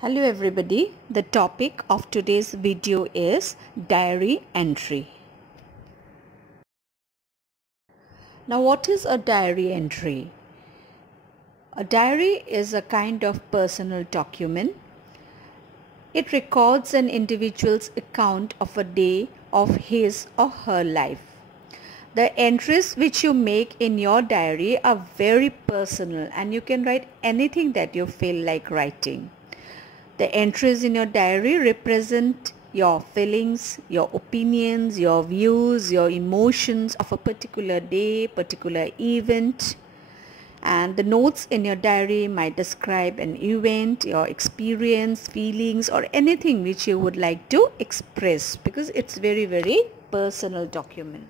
Hello everybody, the topic of today's video is diary entry. Now what is a diary entry? A diary is a kind of personal document. It records an individual's account of a day of his or her life. The entries which you make in your diary are very personal and you can write anything that you feel like writing. The entries in your diary represent your feelings, your opinions, your views, your emotions of a particular day, particular event. And the notes in your diary might describe an event, your experience, feelings, or anything which you would like to express because it's very personal document.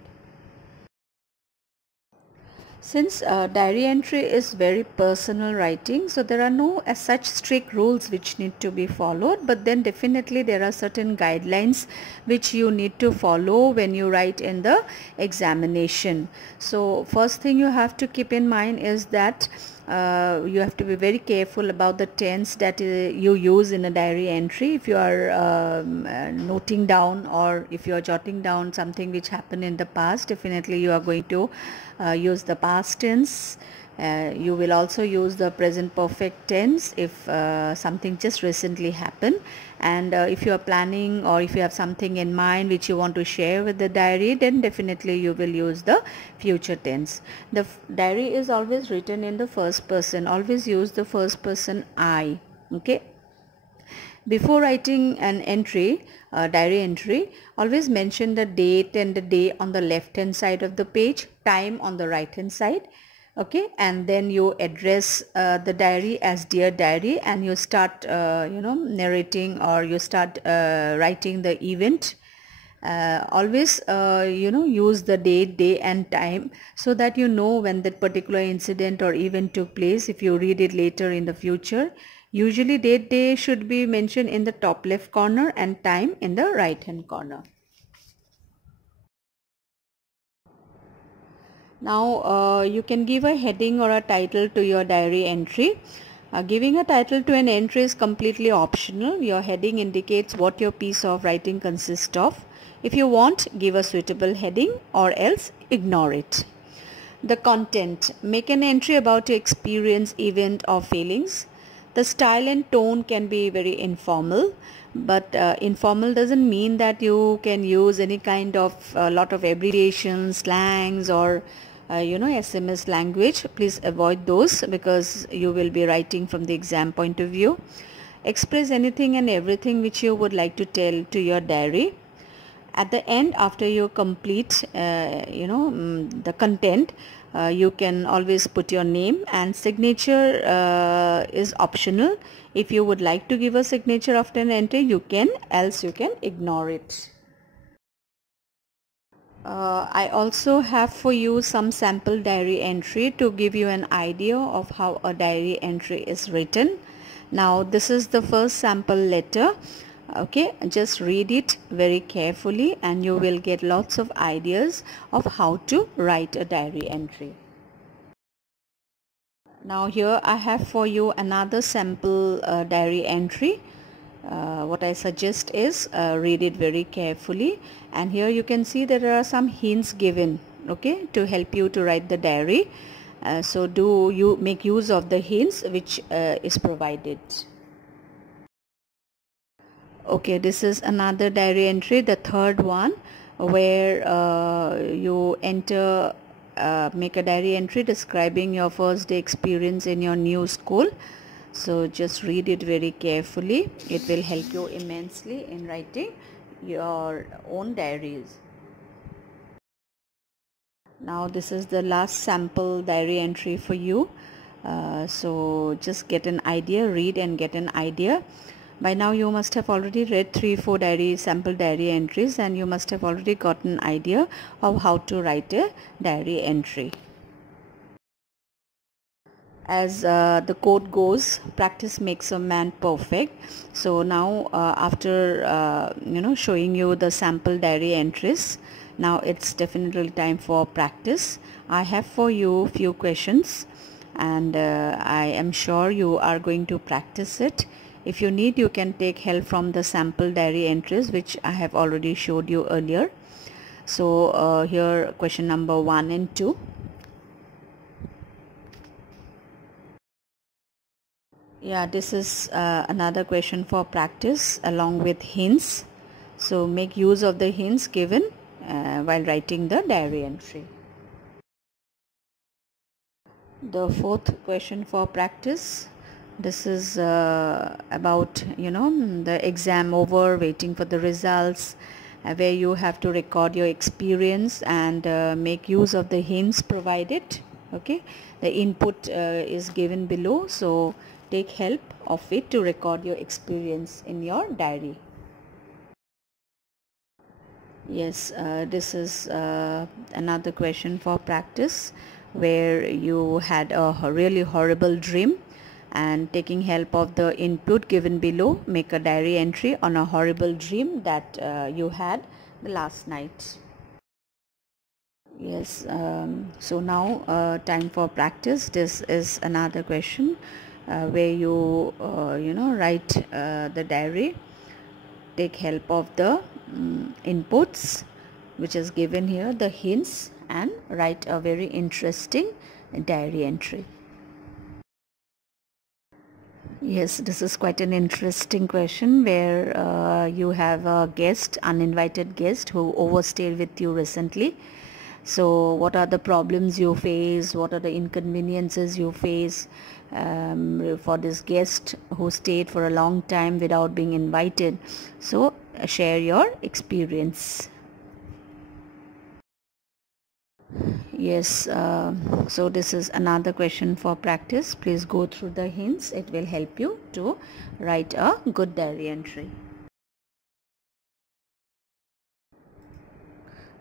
Since diary entry is very personal writing, so there are no as such strict rules which need to be followed, but then definitely there are certain guidelines which you need to follow when you write in the examination. So first thing you have to keep in mind is that you have to be very careful about the tense that you use in a diary entry. If you are noting down or if you are jotting down something which happened in the past, definitely you are going to use the past tense. You will also use the present perfect tense if something just recently happened, and if you are planning or if you have something in mind which you want to share with the diary, then definitely you will use the future tense. The diary is always written in the first person. Always use the first person I. Okay. Before writing an entry, diary entry, always mention the date and the day on the left hand side of the page, time on the right hand side. Okay, and then you address the diary as dear diary, and you start narrating, or you start writing the event. Always use the date, day and time, so that you know when that particular incident or event took place if you read it later in the future. Usually date, day should be mentioned in the top left corner and time in the right hand corner. Now you can give a heading or a title to your diary entry. Giving a title to an entry is completely optional. Your heading indicates what your piece of writing consists of. If you want, give a suitable heading, or else ignore it. The content. Make an entry about your experience, event or feelings. The style and tone can be very informal, but informal doesn't mean that you can use any kind of lot of abbreviations, slangs, or SMS language. Please avoid those because you will be writing from the exam point of view. Express anything and everything which you would like to tell to your diary. At the end, after you complete the content, you can always put your name, and signature is optional. If you would like to give a signature after an entry, you can, else you can ignore it. I also have for you some sample diary entry to give you an idea of how a diary entry is written. Now this is the first sample letter. Okay, just read it very carefully and you will get lots of ideas of how to write a diary entry. Now here I have for you another sample diary entry. What I suggest is read it very carefully, and here you can see there are some hints given, okay, to help you to write the diary. So do you make use of the hints which is provided. Okay, this is another diary entry, the third one, where you enter make a diary entry describing your first day experience in your new school. So just read it very carefully. It will help you immensely in writing your own diaries. Now this is the last sample diary entry for you. So just get an idea, read and get an idea. By now you must have already read 3-4 sample diary entries, and you must have already got an idea of how to write a diary entry. As the quote goes, practice makes a man perfect. So now after showing you the sample diary entries, now it's definitely time for practice. I have for you few questions, and I am sure you are going to practice it If you need, you can take help from the sample diary entries which I have already showed you earlier. So here question number 1 and 2. Yeah, this is another question for practice along with hints. So make use of the hints given while writing the diary entry. The fourth question for practice, this is about the exam over, waiting for the results, where you have to record your experience and make use of the hints provided. Okay, the input is given below, so take help of it to record your experience in your diary. Yes, this is another question for practice, where you had a really horrible dream, and taking help of the input given below, make a diary entry on a horrible dream that you had the last night. Yes, so now time for practice. This is another question where you write the diary, take help of the inputs which is given here, the hints, and write a very interesting diary entry. Yes, this is quite an interesting question, where you have a guest, uninvited guest, who overstayed with you recently. So what are the problems you face, what are the inconveniences you face for this guest who stayed for a long time without being invited? So share your experience. Yes, so this is another question for practice. Please go through the hints. It will help you to write a good diary entry.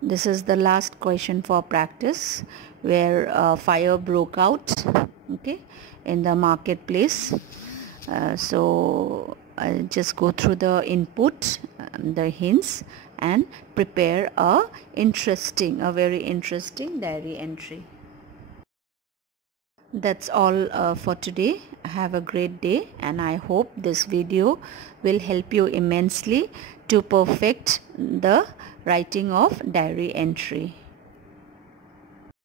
This is the last question for practice, where fire broke out, okay, in the marketplace. So I'll just go through the input, the hints, and prepare a very interesting diary entry. That's all for today. Have a great day, and I hope this video will help you immensely to perfect the writing of diary entry.